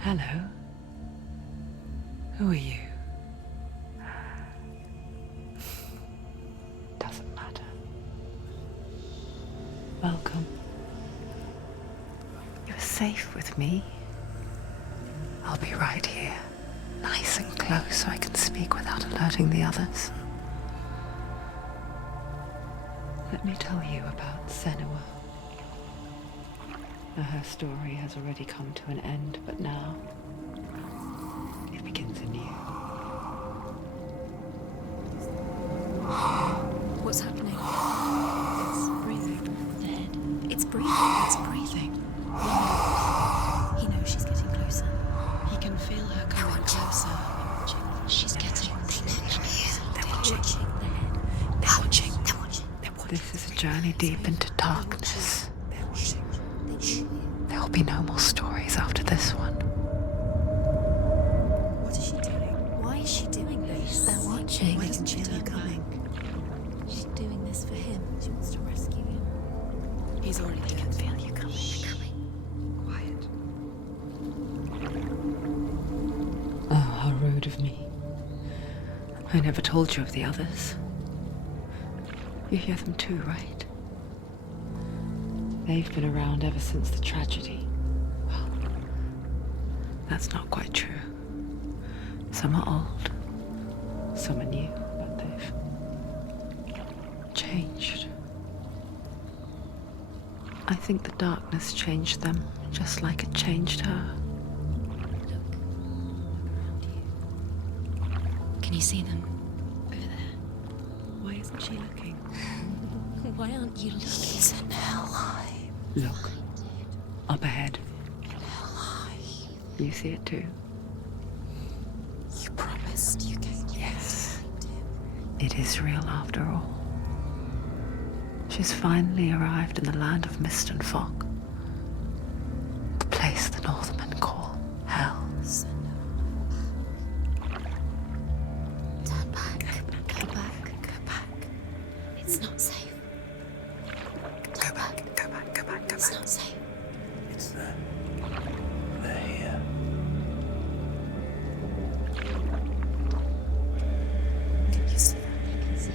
Hello. Who are you? Doesn't matter. Welcome. You're safe with me. I'll be right here, nice and close so I can speak without alerting the others. Let me tell you about Senua. Her story has already come to an end, but now it begins anew. What's happening? It's breathing. Dead. It's breathing. It's breathing. He knows she's getting closer. He can feel her coming closer. She's getting closer. They're watching. They're watching. They're watching. This is a journey deep into darkness. There will be no more stories after this one. What is she doing? Why is she doing this? They're watching. Why doesn't she turn coming? She's doing this for him. She wants to rescue him. He's already dead. I can feel you coming. Quiet. Oh, how rude of me. I never told you of the others. You hear them too, right? They've been around ever since the tragedy. Well, that's not quite true. Some are old, some are new, but they've changed. I think the darkness changed them, just like it changed her. Can you see them? Over there. Why isn't she looking? Why aren't you looking? He's in hell. Look, up ahead. You see it too? You promised you came. Yes. It is real after all. She's finally arrived in the land of mist and fog. The place the Northmen call Hell. Turn back. Go back. Go back. It's not safe. Go back. It's not safe. It's them. They're here. Can you see them? You can see it.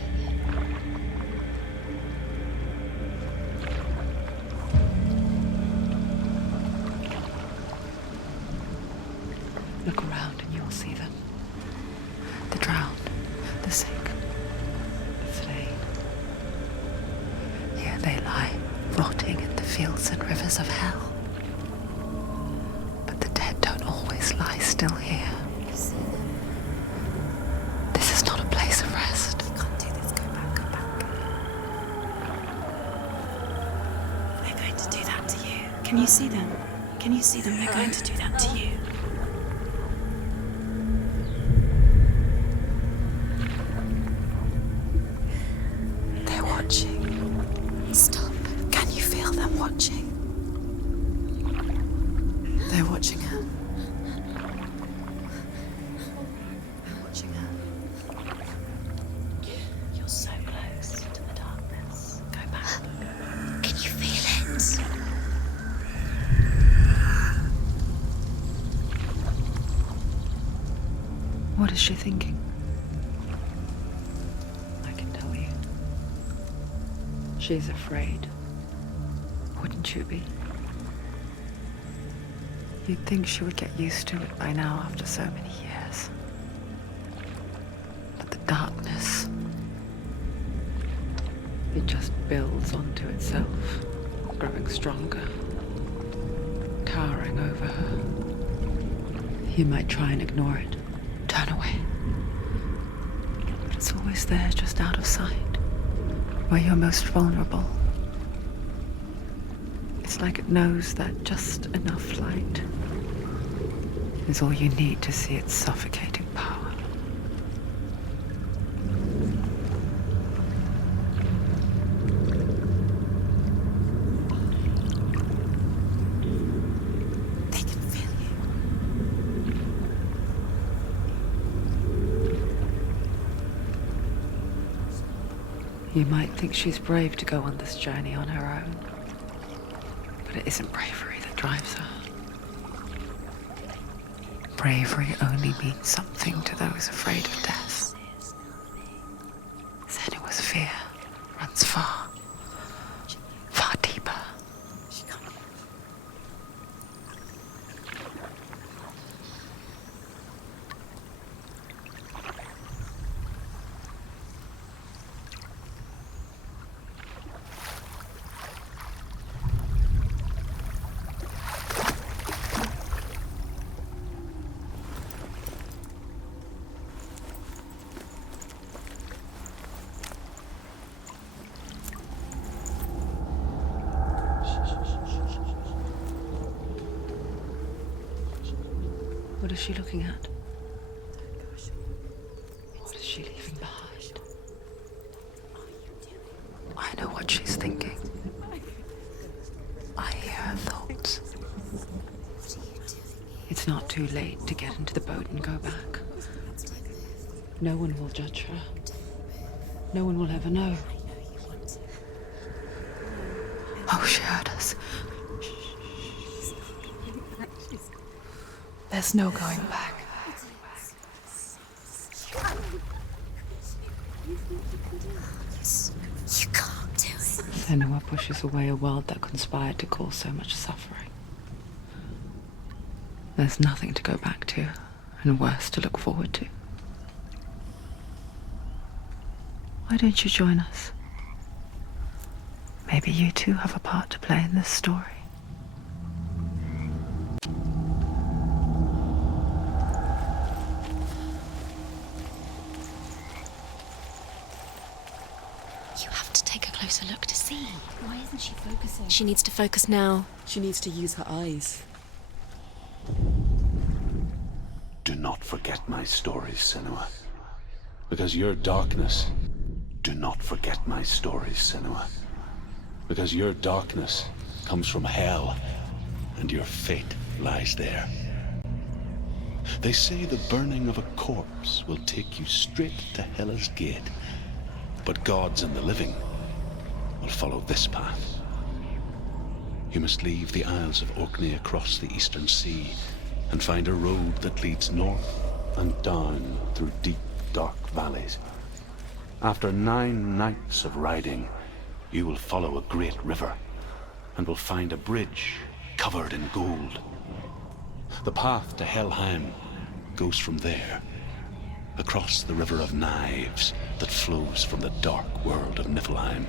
Look around and you'll see them. The drowned, the sick, the slain. Here they lie, rotting in the fields and rivers of hell. But the dead don't always lie still here. You see them. This is not a place of rest. You can't do this. Go back. Go back. They're going to do that to you. Can you see them? Can you see them? They're going to do that to you. They're watching. Stop. Can you feel them watching? They're watching her. They're watching her. You're so close to the darkness. Go back. Can you feel it? What is she thinking? I can tell you. She's afraid. Wouldn't you be? You'd think she would get used to it by now after so many years. But the darkness, it just builds onto itself, growing stronger, towering over her. You might try and ignore it, turn away. But it's always there, just out of sight, where you're most vulnerable. It's like it knows that just enough light is all you need to see its suffocating power. They can feel you. You might think she's brave to go on this journey on her own, but it isn't bravery that drives her. bravery only means something to those afraid of death. Senua's fear runs far, far deeper. What is she looking at? What is she leaving behind? I know what she's thinking. I hear her thoughts. It's not too late to get into the boat and go back. No one will judge her. No one will ever know. Oh, she heard us. There's no going back. You can't do it. Senua pushes away a world that conspired to cause so much suffering. There's nothing to go back to, and worse to look forward to. Why don't you join us? Maybe you too have a part to play in this story. You have to take a closer look to see. Why isn't she focusing? She needs to focus now. She needs to use her eyes. Do not forget my stories, Senua. Because your darkness... Do not forget my stories, Senua. Because your darkness comes from hell, and your fate lies there. They say the burning of a corpse will take you straight to Hela's gate, but gods and the living will follow this path. You must leave the Isles of Orkney across the eastern sea and find a road that leads north and down through deep, dark valleys. After 9 nights of riding, you will follow a great river and will find a bridge covered in gold. The path to Helheim goes from there, across the river of knives that flows from the dark world of Niflheim.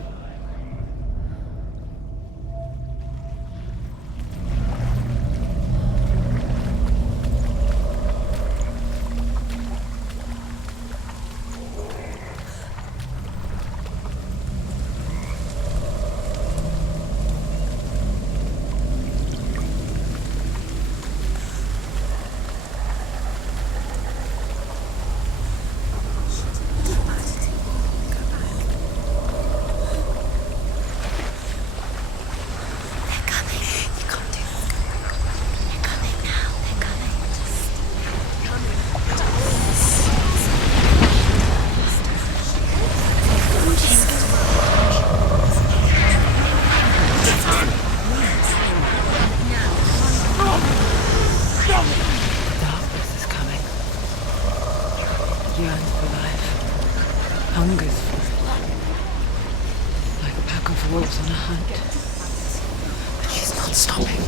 Yearns for life, hungers for it, like a pack of wolves on a hunt. But she's not stopping.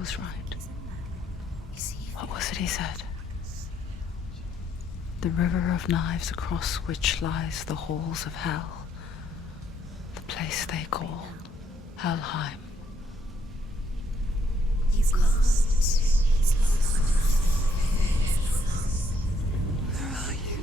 Was right. What was it he said? The river of knives across which lies the halls of hell, the place they call Helheim. Where are you?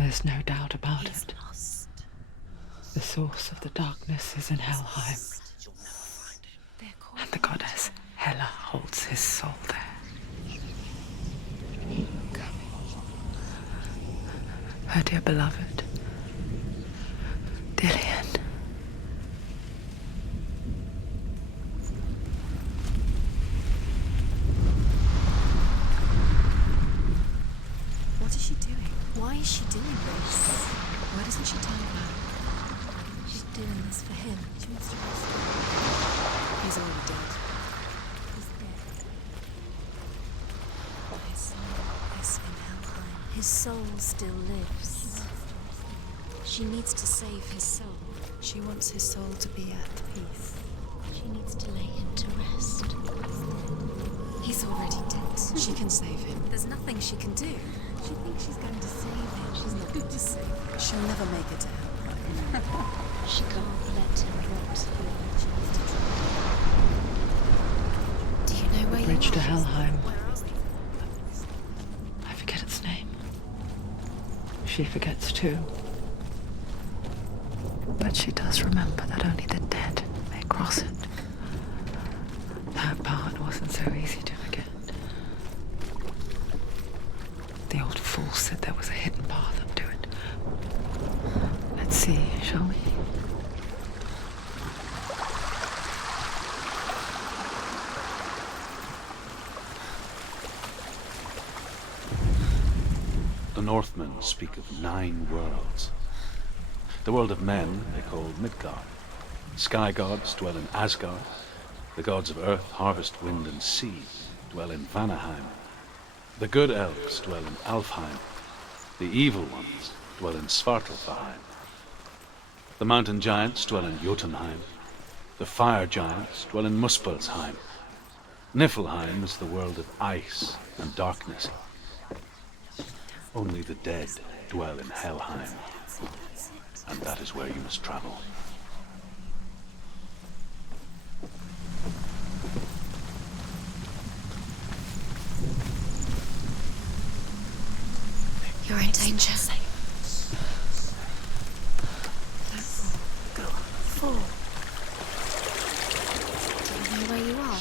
There's no doubt about He's it. lost. The source of the darkness is in Helheim, and the goddess Hela holds his soul there. Her dear beloved, Dillian. What is she doing? Why is she doing this? Why doesn't she tell her? She's doing this for him. She wants to rescue him. He's already dead. He's dead. His soul is in Helheim. His soul still lives. She needs to save his soul. She wants his soul to be at peace. She needs to lay him to rest. He's already dead. She can save him. There's nothing she can do. She thinks she's going to save him. She's not going to save him. She'll never make it to Helheim. She can't let him rot here. She needs to try. Do you know where you are? Bridge to Helheim. Where are we? I forget its name. She forgets too. But she does remember that only the dead may cross it. That part wasn't so easy to forget. The old fool said there was a hidden path up to it. Let's see, shall we? The Northmen speak of 9 worlds. The world of men they call Midgard. Sky gods dwell in Asgard. The gods of earth, harvest, wind, and sea dwell in Vanaheim. The good elves dwell in Alfheim. The evil ones dwell in Svartalfheim. The mountain giants dwell in Jotunheim. The fire giants dwell in Muspelheim. Niflheim is the world of ice and darkness. Only the dead dwell in Helheim, and that is where you must travel. You're in danger. Don't fall. Go on. Fall. Do you know where you are?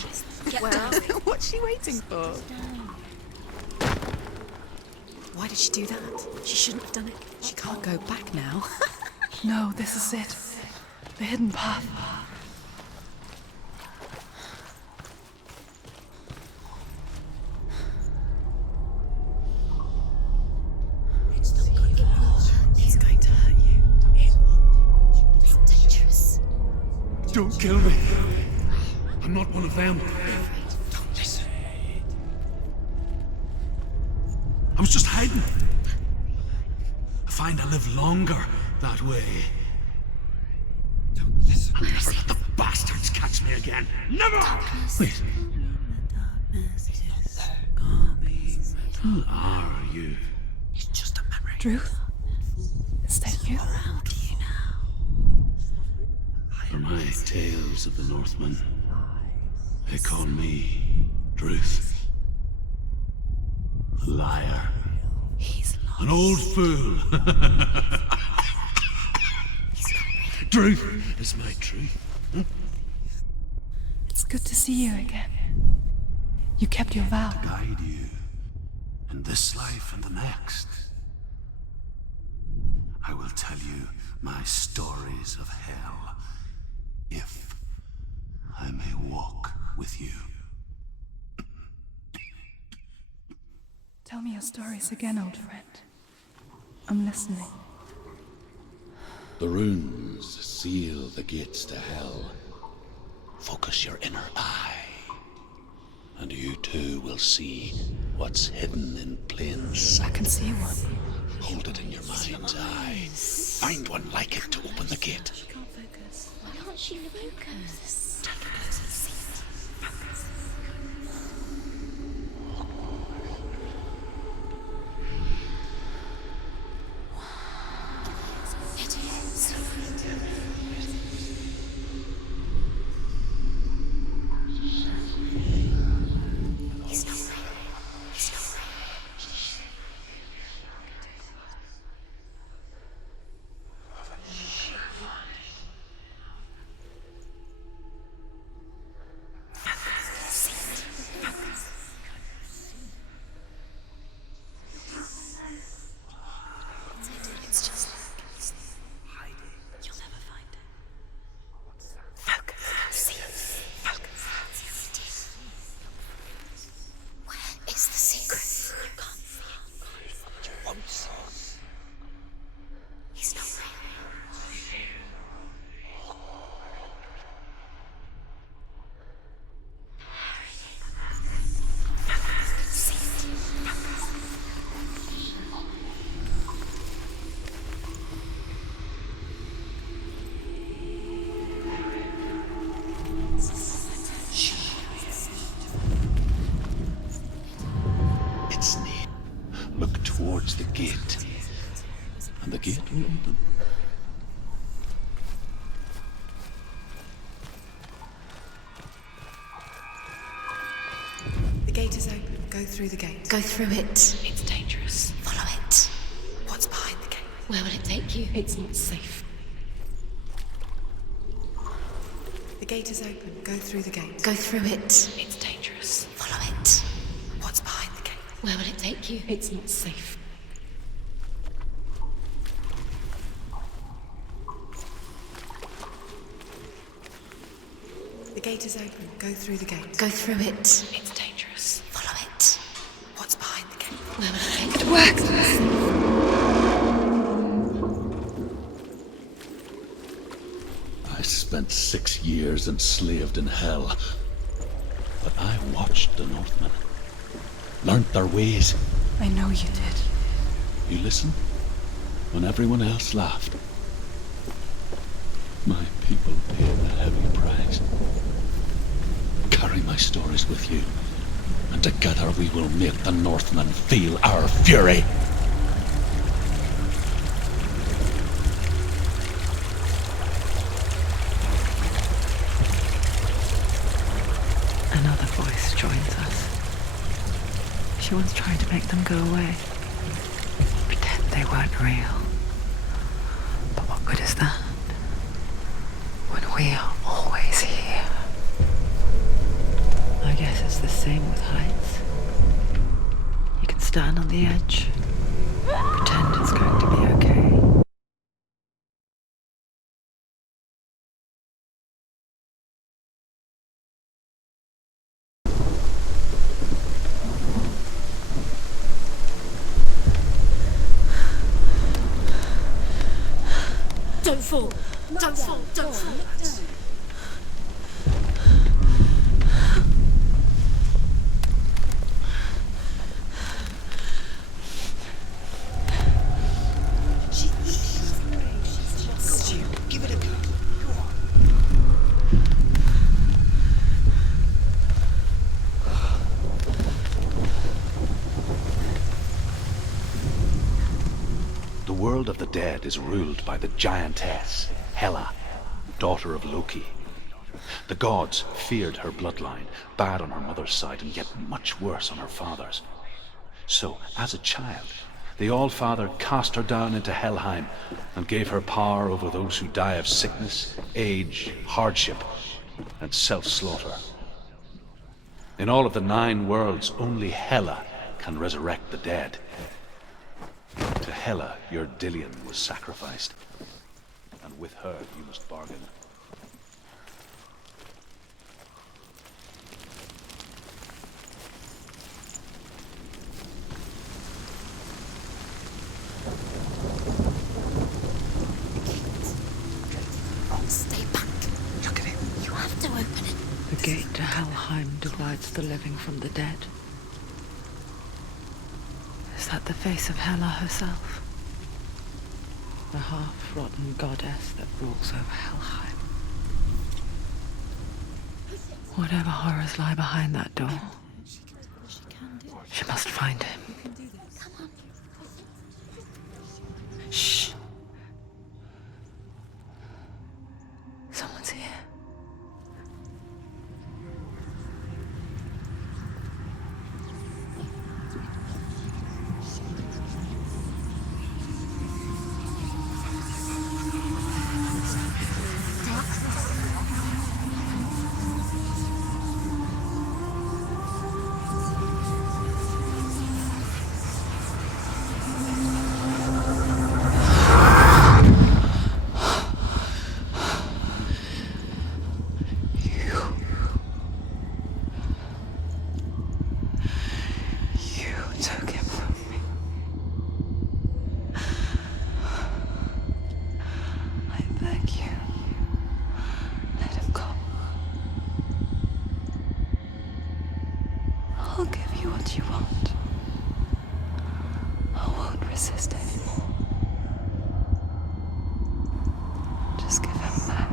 Where are we? What's she waiting for? Why did she do that? She shouldn't have done it. She can't go back now. No, this is it. The hidden path. It's not good. It's going to hurt you. It's dangerous. Don't kill me. I'm not one of them. Don't listen. I was just hiding. I find I live longer that way. Don't listen. Never let the bastards catch me again. Never! Wait, who are you? It's just a memory. Druth? Is that you? Around you now. For my tales of the Northmen, they call me Druth. A liar. He's lost. An old fool. Truth is my truth. It's good to see you again. You kept your vow. Guide you in this life and the next. I will tell you my stories of hell, if I may walk with you. Tell me your stories again, old friend. I'm listening. The runes seal the gates to hell. Focus your inner eye, and you too will see what's hidden in plain sight. I can see one. Hold it in your mind's eye. Find one like it to open the gate. Can't focus. Why can't she focus? It is. He's not real. He's not real. towards the gate, and the gate will open. The gate is open. Go through the gate. Go through it. It's dangerous. Follow it. What's behind the gate? Where will it take you? It's not safe. The gate is open. Go through the gate. Go through it. It's dangerous. Follow it. What's behind the gate? Where will it take you? It's not safe. The gate is open. Go through the gate. Go through it. It's dangerous. Follow it. What's behind the gate? Where will it take you? It works! I spent 6 years enslaved in hell, but I watched the Northmen, learnt their ways. I know you did. You listened when everyone else laughed. My people paid the heavy price. Carry my stories with you, and together we will make the Northmen feel our fury. Another voice joins us. She once tried to make them go away. Pretend they weren't real. But what good is that? When we are always here. I guess it's the same with heights. You can stand on the edge, pretend it's going to be okay. Don't fall! Don't fall! Don't fall! Give it a go. The world of the dead is ruled by the giantess, Hela, daughter of Loki. The gods feared her bloodline, bad on her mother's side and yet much worse on her father's. So, as a child, the All-Father cast her down into Helheim and gave her power over those who die of sickness, age, hardship, and self-slaughter. In all of the 9 worlds, only Hela can resurrect the dead. To Hela, your Dillion was sacrificed, and with her you must bargain. Stay back. Look at it. You have to open it. The gate to Helheim divides the living from the dead. Is that the face of Hela herself? The half-rotten goddess that rules over Helheim. Whatever horrors lie behind that door, she must find him. Shh. Someone's here. Took him from me. I beg you, let him go. I'll give you what you want. I won't resist anymore. Just give him back.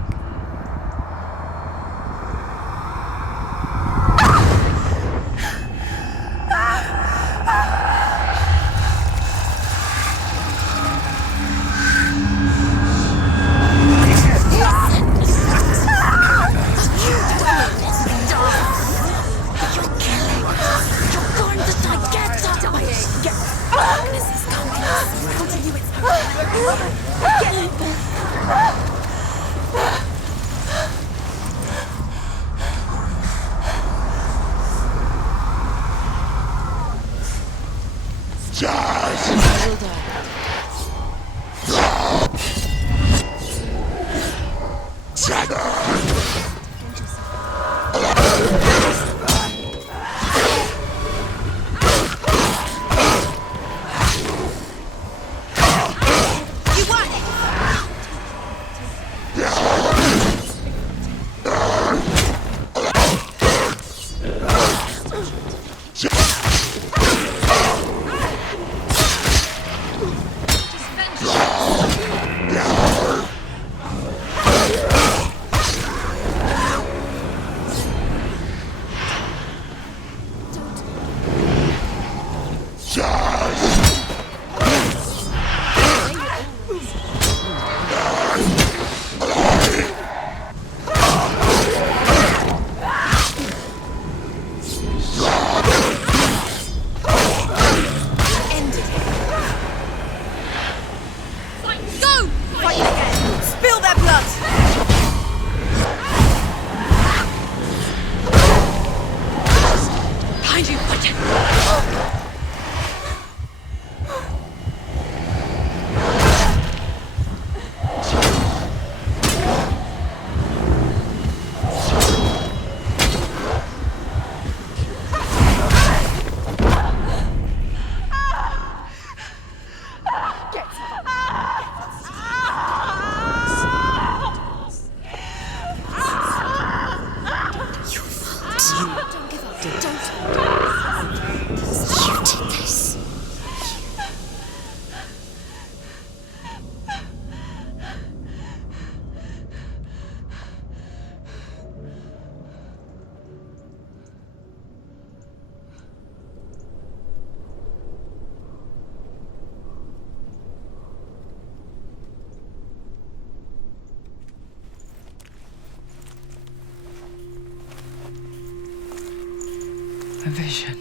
A vision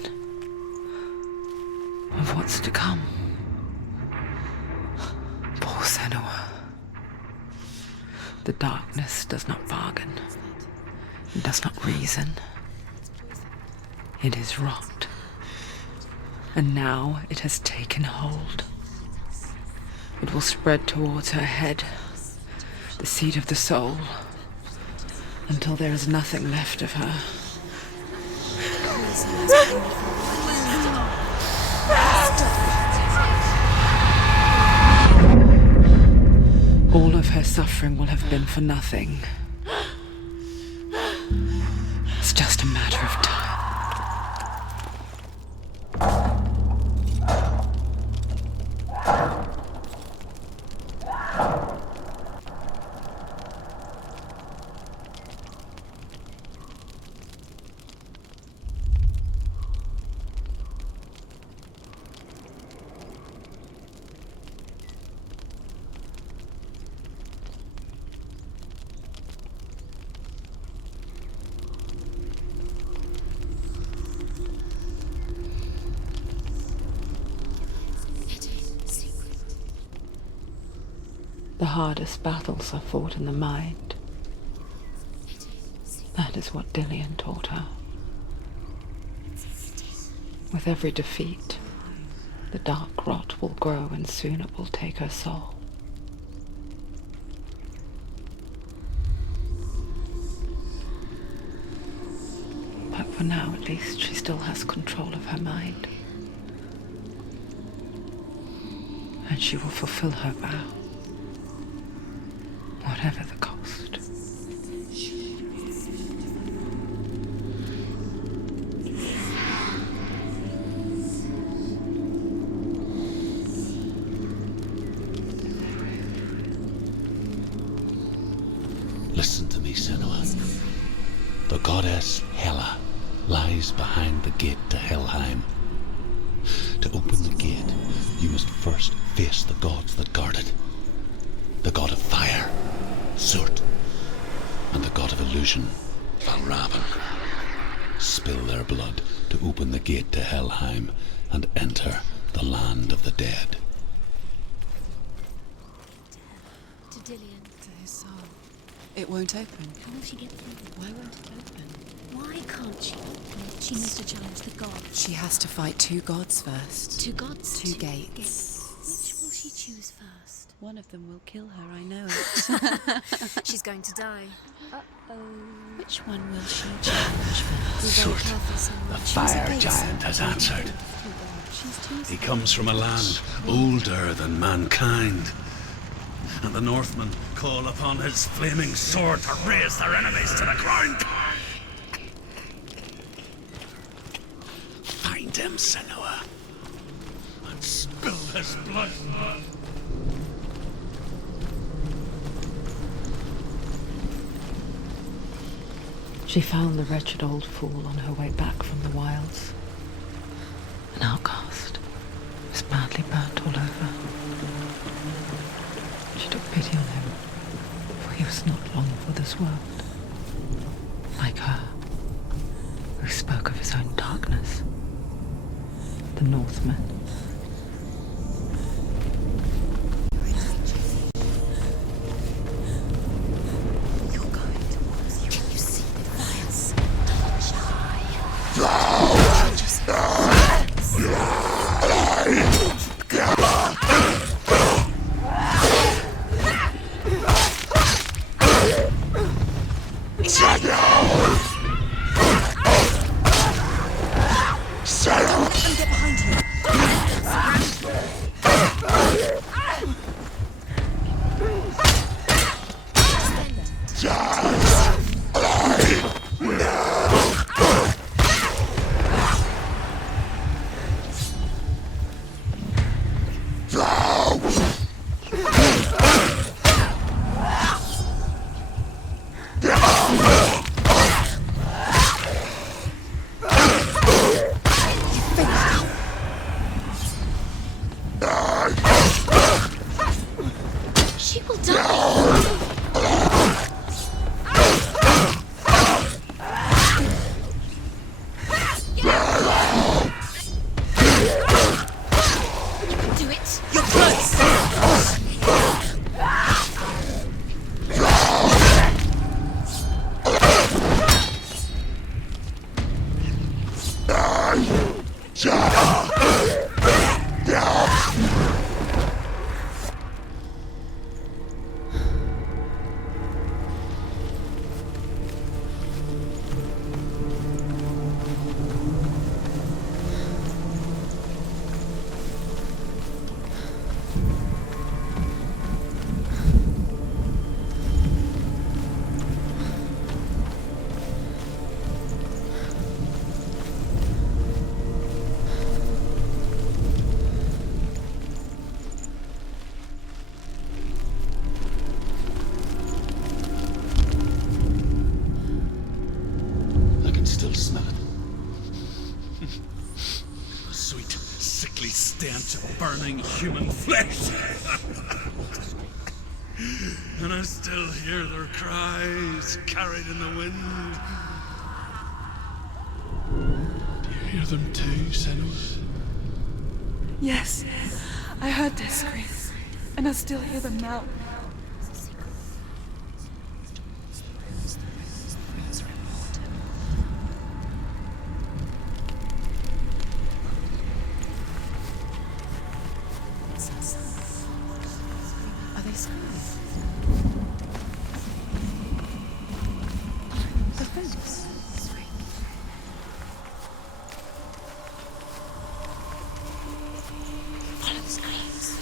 of what's to come. Poor Senua. The darkness does not bargain. It does not reason. It is rot. And now it has taken hold. It will spread towards her head, the seat of the soul, until there is nothing left of her. All of her suffering will have been for nothing. It's just a matter of time. The hardest battles are fought in the mind. That is what Dillian taught her. With every defeat, the dark rot will grow and soon it will take her soul. But for now, at least, she still has control of her mind. And she will fulfill her vow. Whatever the cost. Listen to me, Senua. The goddess Hela lies behind the gate to Helheim. To open the gate, you must first face the gods that guard it. The god of fire, Surt, and the god of illusion, Valravan. Spill their blood to open the gate to Helheim and enter the land of the dead. So, it won't open. How will she get through? Why won't it open? Why can't she? She needs to challenge the gods. She has to fight 2 gods first. 2 gods? 2 gates. Which will she choose first? One of them will kill her, I know it. She's going to die. Which one will she challenge first? Be very careful, Senua. The Choose a fire gate, giant has Senua. answered. She's too He comes from a land older than mankind. And the Northmen call upon his flaming sword to raze their enemies to the ground. Find him, Senua, and spill his blood. She found the wretched old fool on her way back from the wilds. An outcast, was badly burnt all over. She took pity on him, for he was not long for this world. Like her, who spoke of his own darkness. The Northmen. She will die. You can do it. You're close. I can still smell it. A sweet, sickly stench of burning human flesh. And I still hear their cries carried in the wind. Do you hear them too, Senua? Yes, I heard their screams, and I still hear them now. Are they screaming? The fence. Follow the screams.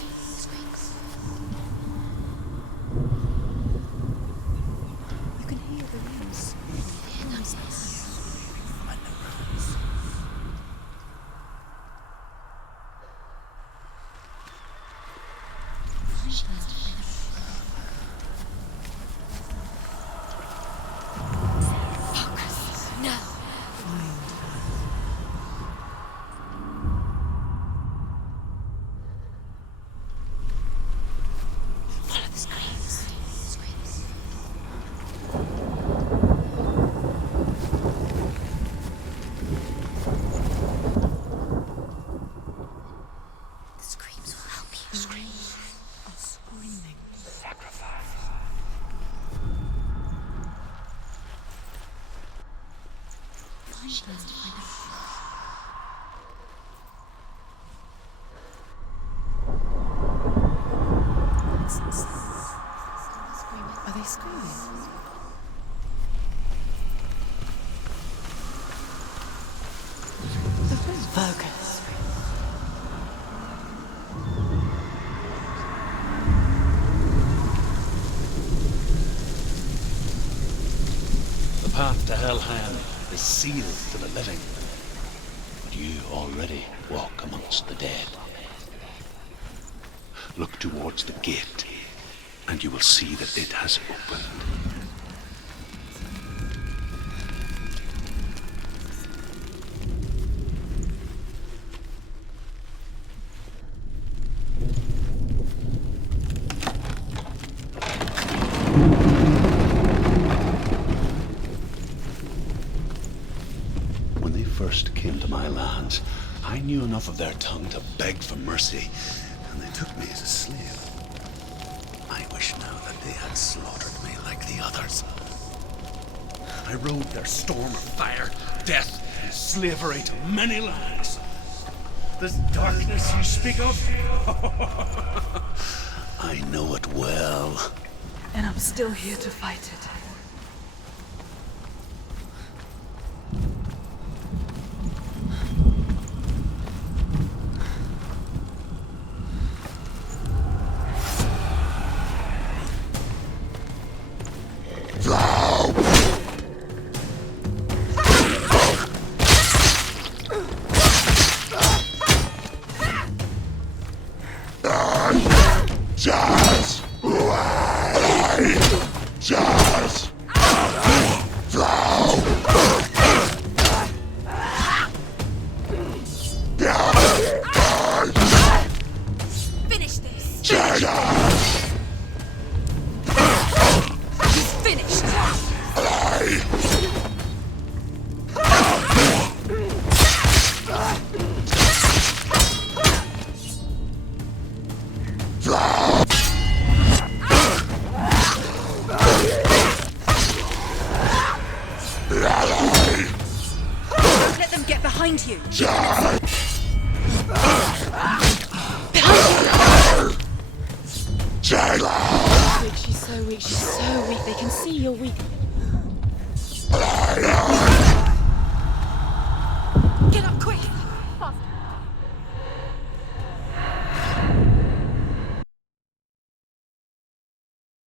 You can hear the rooms. Hear those noises. Focus. No. Follow the screams. The screams will help you. Screams. Are they screaming? Focus. The path to Helheim is sealed to the living, but you already walk amongst the dead. Look towards the gate, and you will see that it has opened. When they first came to my lands, I knew enough of their tongue to beg for mercy, and they took me as a slave. I wish now that they had slaughtered me like the others. I rode their storm of fire, death, and slavery to many lands. This darkness you speak of, I know it well. And I'm still here to fight it. Finish this. Finished! Let them get behind you! She's so weak, she's so weak. They can see you're weak.